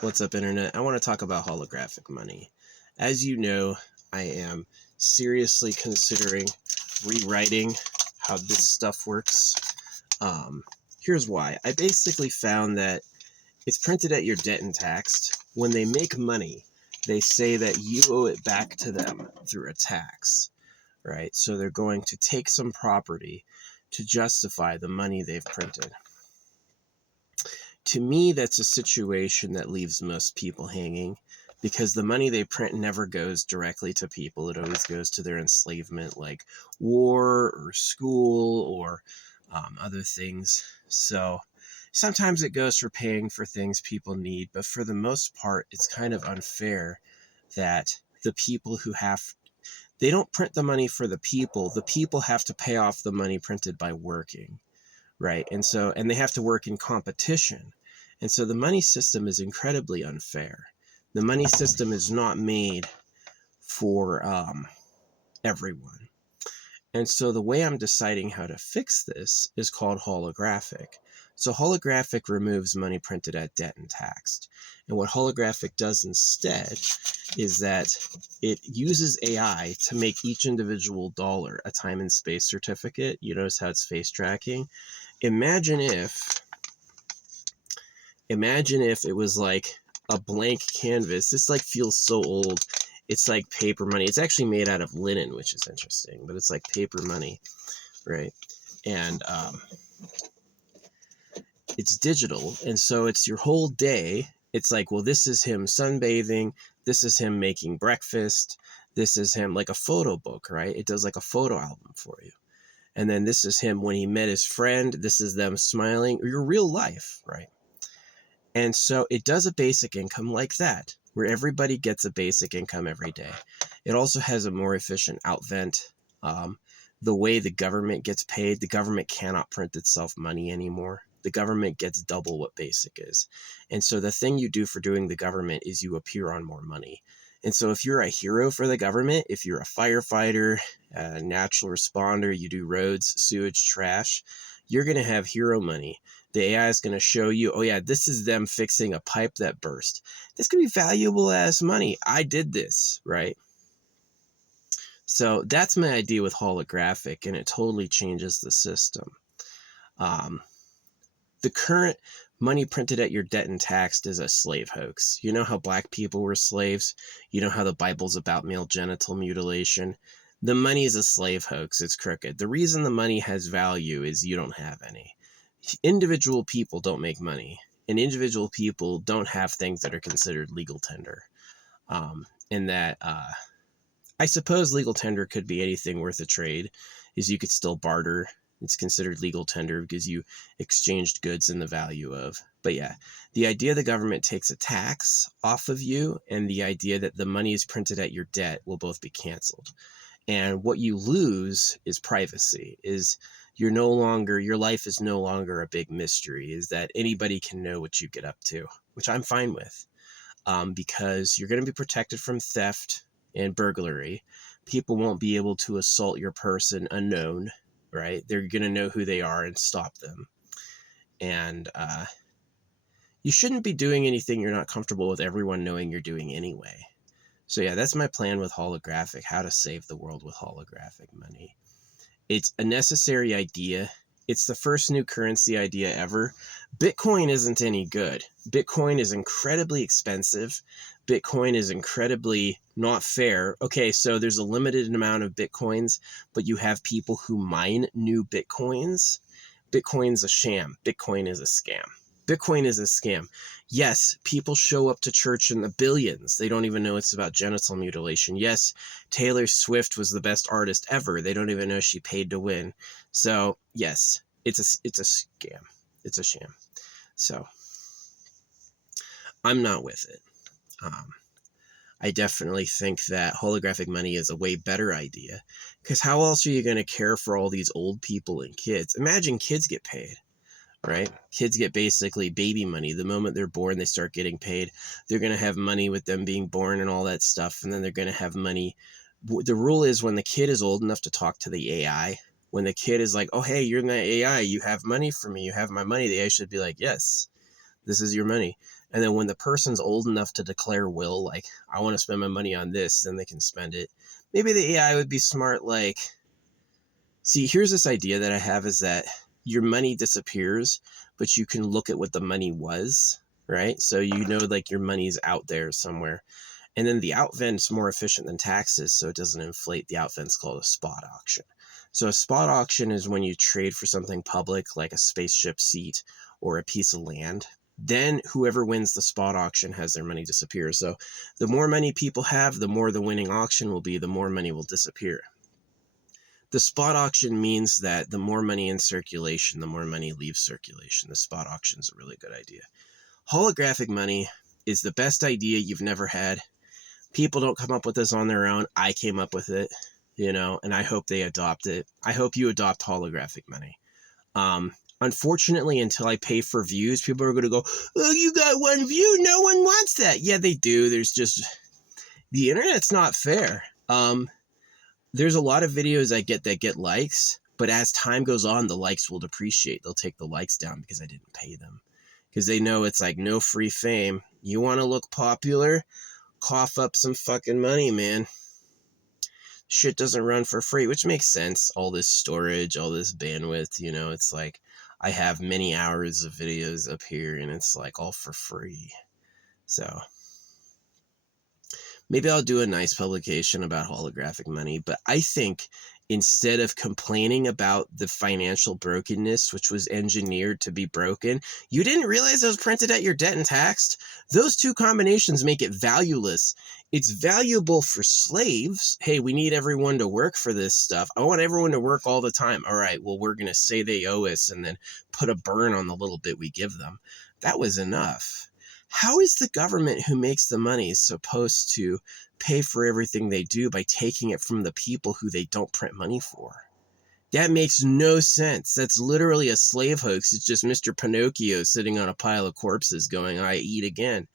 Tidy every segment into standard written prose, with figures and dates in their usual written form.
What's up, Internet? I want to talk about holographic money. As you know, I am seriously considering rewriting how this stuff works. Here's why. I basically found that it's printed at your debt and taxed. When they make money, they say that you owe it back to them through a tax, right? So they're going to take some property to justify the money they've printed. To me, that's a situation that leaves most people hanging because the money they print never goes directly to people. It always goes to their enslavement, like war or school or other things. So sometimes it goes for paying for things people need, but for the most part, it's kind of unfair that the people they don't print the money for the people have to pay off the money printed by working. Right. And they have to work in competition. And so the money system is incredibly unfair. The money system is not made for everyone. And so the way I'm deciding how to fix this is called holographic. So holographic removes money printed at debt and taxed. And what holographic does instead is that it uses AI to make each individual dollar a time and space certificate. You notice how it's face tracking. Imagine if it was like a blank canvas. This like feels so old. It's like paper money. It's actually made out of linen, which is interesting, but it's like paper money, right? And it's digital, and so it's your whole day. It's like, well, this is him sunbathing, this is him making breakfast, this is him, like a photo book, right? It does like a photo album for you. And then this is him when he met his friend. This is them smiling, or your real life, right? And so it does a basic income like that, where everybody gets a basic income every day. It also has a more efficient outvent. The way the government gets paid, the government cannot print itself money anymore. The government gets double what basic is. And so the thing you do for doing the government is you appear on more money. And so if you're a hero for the government, if you're a firefighter, a natural responder, you do roads, sewage, trash, you're going to have hero money. The AI is going to show you, oh yeah, this is them fixing a pipe that burst. This could be valuable as money. I did this, right? So that's my idea with holographic, and it totally changes the system. The current money printed at your debt and taxed is a slave hoax. You know how black people were slaves? You know how the Bible's about male genital mutilation? The money is a slave hoax. It's crooked. The reason the money has value is you don't have any. Individual people don't make money, and individual people don't have things that are considered legal tender. And that I suppose legal tender could be anything worth a trade, is you could still barter. It's considered legal tender because you exchanged goods in the value of. But yeah, the idea the government takes a tax off of you and the idea that the money is printed at your debt will both be canceled. And what you lose is privacy, is your life is no longer a big mystery, is that anybody can know what you get up to, which I'm fine with, because you're going to be protected from theft and burglary. People won't be able to assault your person unknown, right? They're going to know who they are and stop them. And you shouldn't be doing anything you're not comfortable with everyone knowing you're doing anyway. So yeah, that's my plan with holographic, how to save the world with holographic money. It's a necessary idea. It's the first new currency idea ever. Bitcoin isn't any good. Bitcoin is incredibly expensive. Bitcoin is incredibly not fair. Okay, so there's a limited amount of Bitcoins, but you have people who mine new Bitcoins. Bitcoin's a sham. Bitcoin is a scam. Bitcoin is a scam. Yes, people show up to church in the billions. They don't even know it's about genital mutilation. Yes, Taylor Swift was the best artist ever. They don't even know she paid to win. So yes, it's a scam. It's a sham. So I'm not with it. I definitely think that holographic money is a way better idea, because how else are you going to care for all these old people and kids? Imagine kids get paid. Right? Kids get basically baby money. The moment they're born, they start getting paid. They're going to have money with them being born and all that stuff. And then they're going to have money. The rule is when the kid is old enough to talk to the AI, when the kid is like, oh, hey, you're in the AI, you have money for me, you have my money, the AI should be like, yes, this is your money. And then when the person's old enough to declare will, like, I want to spend my money on this, then they can spend it. Maybe the AI would be smart, like, see, here's this idea that I have is that your money disappears, but you can look at what the money was, right? So you know, like, your money's out there somewhere. And then the outvent's more efficient than taxes, so it doesn't inflate. The outvent's called a spot auction. So a spot auction is when you trade for something public, like a spaceship seat or a piece of land. Then whoever wins the spot auction has their money disappear. So the more money people have, the more the winning auction will be, the more money will disappear. The spot auction means that the more money in circulation, the more money leaves circulation. The spot auction is a really good idea. Holographic money is the best idea you've never had. People don't come up with this on their own. I came up with it, and I hope they adopt it. I hope you adopt holographic money. Unfortunately, until I pay for views, people are going to go, oh, you got one view. No one wants that. Yeah, they do. There's just, the internet's not fair. There's a lot of videos I get that get likes, but as time goes on, the likes will depreciate. They'll take the likes down because I didn't pay them. Because they know it's like no free fame. You want to look popular? Cough up some fucking money, man. Shit doesn't run for free, which makes sense. All this storage, all this bandwidth, it's like I have many hours of videos up here and it's like all for free. So maybe I'll do a nice publication about holographic money, but I think instead of complaining about the financial brokenness, which was engineered to be broken, you didn't realize it was printed at your debt and taxed? Those two combinations make it valueless. It's valuable for slaves. Hey, we need everyone to work for this stuff. I want everyone to work all the time. All right, well, we're going to say they owe us and then put a burn on the little bit we give them. That was enough. How is the government who makes the money supposed to pay for everything they do by taking it from the people who they don't print money for? That makes no sense. That's literally a slave hoax. It's just Mr. Pinocchio sitting on a pile of corpses going, I eat again.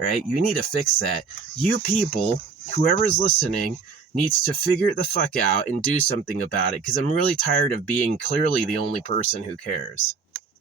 All right, you need to fix that. You people, whoever's listening, needs to figure it the fuck out and do something about it, because I'm really tired of being clearly the only person who cares.